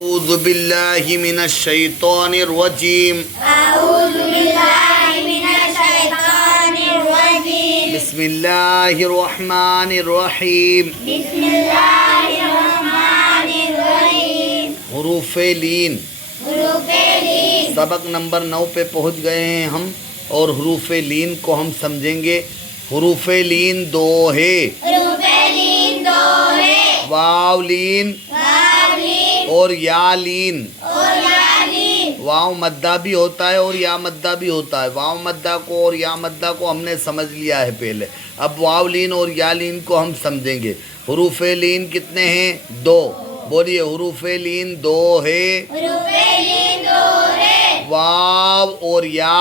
अऊज़ु बिल्लाहि मिनश शैतानिर रजीम। अऊज़ु बिल्लाहि मिनश शैतानिर रजीम। बिस्मिल्लाहिर रहमानिर रहीम। बिस्मिल्लाहिर रहमानिर रहीम। हुरूफ़े लीन। हुरूफ़े लीन। सबक नंबर 9 पे पहुँच गए हैं हम और हुरूफ़े लीन को हम समझेंगे। हुरूफ़े लीन दो है। हुरूफ़े लीन दो है। वाव लीन वाव लीन और या लीन। और या लीन। वाव मद्दा भी होता है और या मद्दा भी होता है। वाव मद्दा को और या मद्दा को हमने समझ लिया है पहले। अब वाव लीन और या लीन को हम समझेंगे। हुरूफ़े लीन कितने हैं? दो। बोलिए, हुरूफ़े लीन दो है। हुरूफ़े लीन दो है। वाव और या।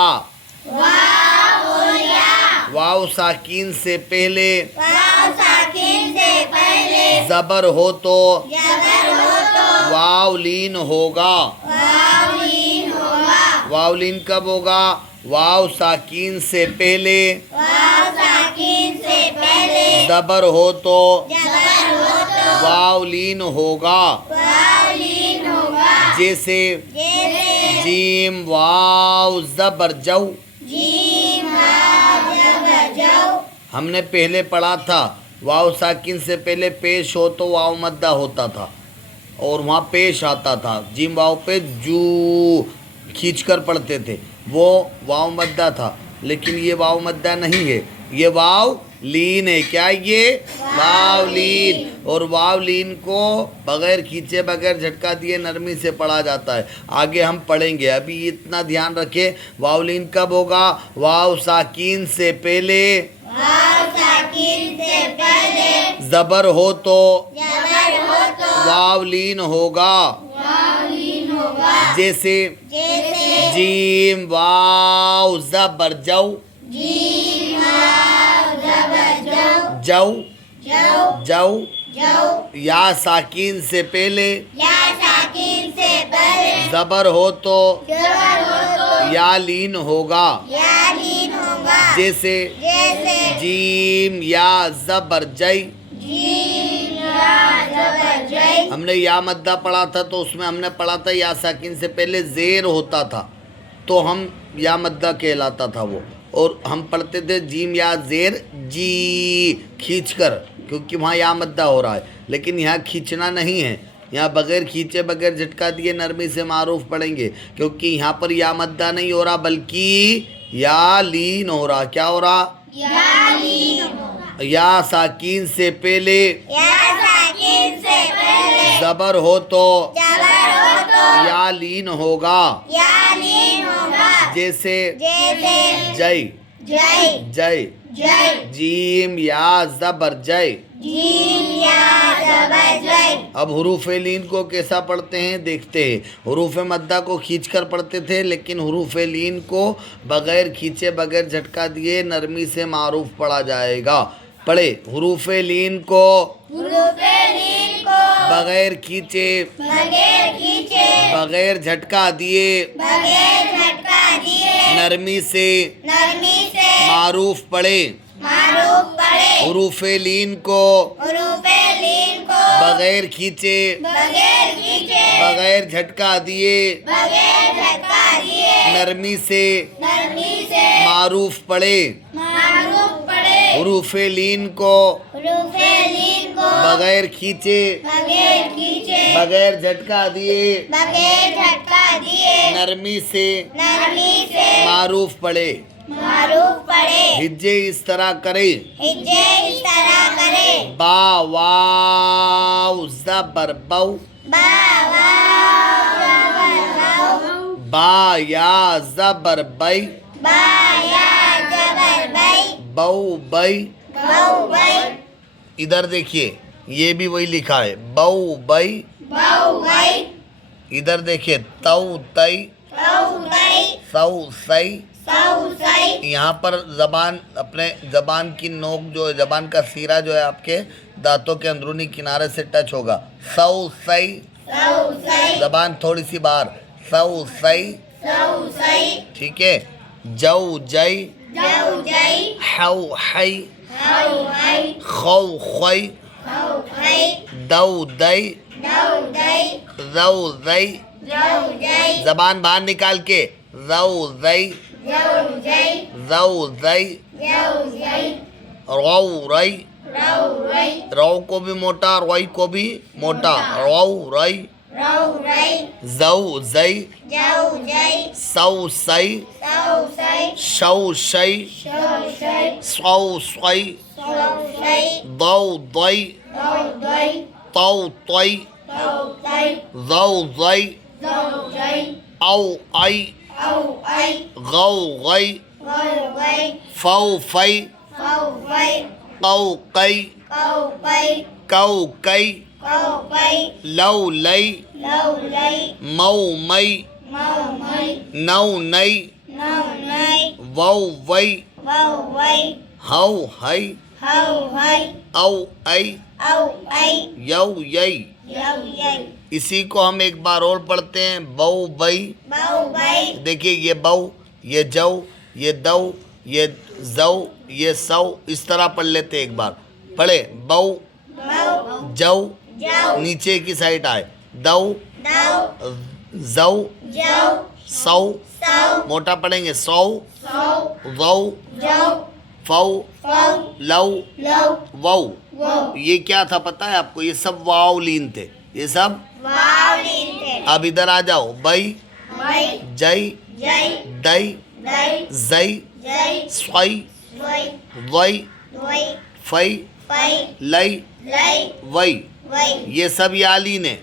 वाव और या। वाव साकीन से पहले वाव साकिन से पहले ज़बर हो तो जबर हो तो वाव लीन होगा। वाव लीन होगा। वाव लीन कब होगा? वाव साकीन से पहले वाव साकिन से पहले ज़बर हो तो जबर हो तो वाव लीन होगा। वाव लीन होगा। जैसे जैसे जीम वाव ज़बर जौ। जीम वाव जबर जौ। हमने पहले पढ़ा था वाव साकिन से पहले पेश हो तो वाव मद्दा होता था और वहाँ पेश आता था। जीम वाव पे जू खींचकर पढ़ते थे, वो वाव मद्दा था। लेकिन ये वाव मद्दा नहीं है, ये वाव लीन है। क्या ये? वाव लीन। और वाव लीन को बगैर खींचे बगैर झटका दिए नरमी से पढ़ा जाता है। आगे हम पढ़ेंगे, अभी इतना ध्यान रखें। वाव लीन कब होगा? वाव साकीन से पहले वाव साकिन से पहले ज़बर हो तो जबर हो तो वाव लीन होगा। वाव लीन होगा। जैसे जैसे जीम वाव ज़बर जौ। जीम वाव जबर जौ। जौ जौ जौ। जौ। या साकीन से पहले या साकिन से पहले ज़बर हो तो जबर हो तो या लीन होगा। या लीन होगा। जैसे जैसे जीम या ज़बर जई। जीम या जबर जय। हमने या मद्दा पढ़ा था तो उसमें हमने पढ़ा था या साकिन से पहले ज़ेर होता था तो हम या मद्दा कहलाता था वो। और हम पढ़ते थे जीम या ज़ेर जी खींचकर, क्योंकि वहाँ या मद्दा हो रहा है। लेकिन यहाँ खींचना नहीं है, यहाँ बगैर खींचे बगैर झटका दिए नरमी से मारूफ पढ़ेंगे, क्योंकि यहाँ पर या मद्दा नहीं हो रहा बल्कि या लीन हो रहा। क्या हो रहा? या लीन होगा। या साकीन से पहले या साकिन से पहले ज़बर हो तो जबर हो तो या लीन होगा। या लीन होगा। जैसे जैसे जय जय जय। जय। जीम या ज़बर जय। जीम या जबर जय। अब हुरूफ़े लीन को कैसा पढ़ते हैं देखते हैं। हुरूफ़े मद्दा को खींचकर पढ़ते थे, लेकिन हुरूफ़े लीन को बगैर खींचे बगैर झटका दिए नरमी से मारूफ पढ़ा जाएगा। पढ़े, हुरूफ़े लीन को हुरूफ़े लीन को बगैर खींचे बगैर खींचे बगैर झटका दिए बगैर झटका दिए नरमी से नरमी से मारूफ पढ़े। मारूफ पढ़े। हुरूफ़े लीन को हुरूफ़े लीन को बगैर खींचे बगैर खींचे बगैर झटका दिए बगैर झटका दिए नरमी से नरमी से मारूफ पढ़े। मारूफ पढ़े। हुरूफ़े लीन को हुरूफ़े लीन को बगैर खींचे बगैर खींचे बगैर झटका दिए बगैर झटका दिए नरमी से नरमी से मारूफ पढ़े। मारूफ पढ़े। हिज्जे इस तरह करे। हिज्जे इस तरह करे। बा वाव ज़बर बौ। बा वाव जबर वाव। बा या ज़बर बै। बा या जबर बै। बौ बै। बौ बै। इधर देखिए, ये भी वही लिखा है बौ बै। बौ बै। इधर देखिए तौ तई तौ तै। सौ सई। सौ सै। यहाँ पर जबान, अपने जबान की नोक जो है, जबान का सीरा जो है आपके दांतों के अंदरूनी किनारे से टच होगा। सौ सई। सौ सै। जबान थोड़ी सी बाहर। सौ सई। सौ सै। ठीक है। जौ जई। जौ जै। हौ हई। हौ है। खौ खई। खौ खै। दौ दई। दौ दै। रऊ रई, रऊ जय, जबान बाहर निकाल के रऊ रई, रऊ जय, रऊ रई, रऊ जय, रऊ रई, रऊ रई, रऊ को भी मोटा, रोई को भी मोटा, रऊ रई, रऊ रई, जऊ जई, जऊ जय, सऊ सई, सऊ सई, शऊ शई, शऊ सई, सऊ सई, सऊ सई, दऊ दई, दऊ दई, तऊ तई, तऊ तई, जऊ जई, दऊ जय, औ आई, औ आई, गऊ गई, गऊ गई, फऊ फई, फऊ फई, कऊ कई, कऊ पई, कऊ कई, कऊ पई, लऊ लई, लऊ लई, मऊ मई, मऊ मई, नऊ नई, नऊ नई, वऊ वई, वऊ वई, हऊ हई, हऊ हई, औ आई, औ आई, यऊ यई। यऊ यई, इसी को हम एक बार और पढ़ते हैं, बऊ बई। बऊ बई, देखिए ये बऊ, ये जऊ, ये दऊ, ये जऊ, ये सऊ, इस तरह पढ़ लेते हैं एक बार। पढ़े, बऊ बऊ, जऊ, जाऊ, नीचे की साइड आए, दऊ दाऊ, जऊ जाऊ, सऊ, सऊ, मोटा पढ़ेंगे, सौ सऊ, वऊ जाऊ, फऊ फऊ, लऊ लऊ, वऊ। वऊ, ये क्या था पता है आपको? ये सब वाव लीन थे, ये सब। वाव लीते, अब इधर आ जाओ, बई बई, जई जय, दई दई, जई जय, स्वई वई, वई वई, फई पई, लई लई, वई। वई, ये सब यालीन है।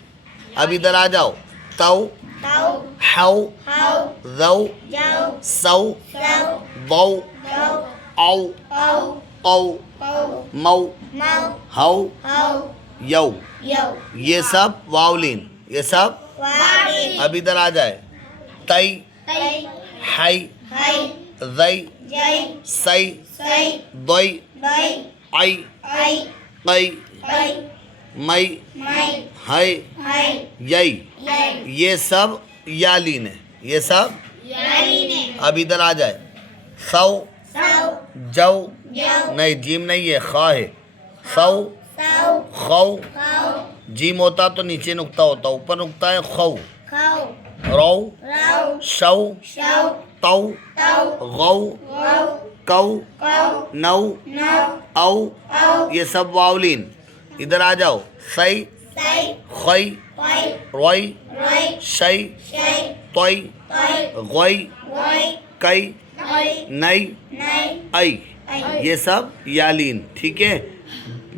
अब इधर आ जाओ, तऊ ताऊ, हऊ हाउ, रऊ जाऊ, सऊ सऊ, वऊ दऊ, औ औ, औ पऊ, मऊ मऊ, हऊ हऊ, यऊ। यऊ, ये सब वावलीन, ये सब। वाव लीते, अब इधर आ जाए, तई तई, हई हई, रई जय, सई सई, दई बई, आई आई, कई पई, मई मई, हई हई, यई। यई, ये सब यालीन है, ये सब। याली ने, अब इधर आ जाए, सऊ सऊ, जऊ जाऊ, नहीं, जीम नहीं है, खा है। सऊ सऊ, खऊ, खाऊ, जीम होता तो नीचे नुक्ता होता, ऊपर नुक्ता है, खऊ। खाऊ, रऊ राऊ, शऊ शऊ, तऊ ताऊ, गऊ वाऊ, कऊ काऊ, नऊ नाऊ, औ। औ, ये सब वावलीन। इधर आ जाओ, सई सई, खई पई, रोई रई, शई शई, तोई तई, गोई वई, कई तई, नई नई, आई। आई, ये सब यालीन, ठीक है।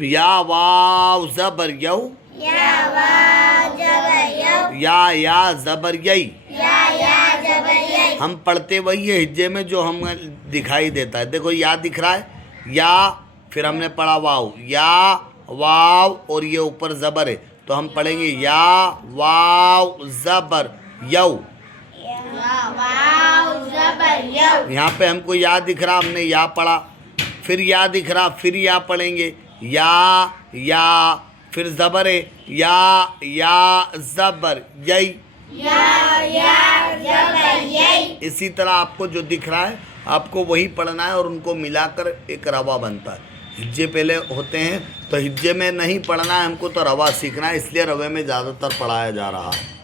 या वाव जबर यऊ, या वाव जबर यऊ, या जबर यई। या जबर यई, हम पढ़ते वही है हिज्जे में जो हम दिखाई देता है। देखो या दिख रहा है, या, फिर हमने पढ़ा वाव, या वाव, और ये ऊपर जबर है, तो हम पढ़ेंगे या वाव जबर यऊ। या वाव जबर यऊ, यहाँ पे हमको या दिख रहा, हमने या पढ़ा, फिर या दिख रहा, फिर या पढ़ेंगे, या, फिर जबर है, या जबर यई। या जबर यई, इसी तरह आपको जो दिख रहा है आपको वही पढ़ना है, और उनको मिलाकर एक रवा बनता है। हिज्जे पहले होते हैं, तो हिज्जे में नहीं पढ़ना है हमको, तो रवा सीखना है, इसलिए रवे में ज़्यादातर पढ़ाया जा रहा है।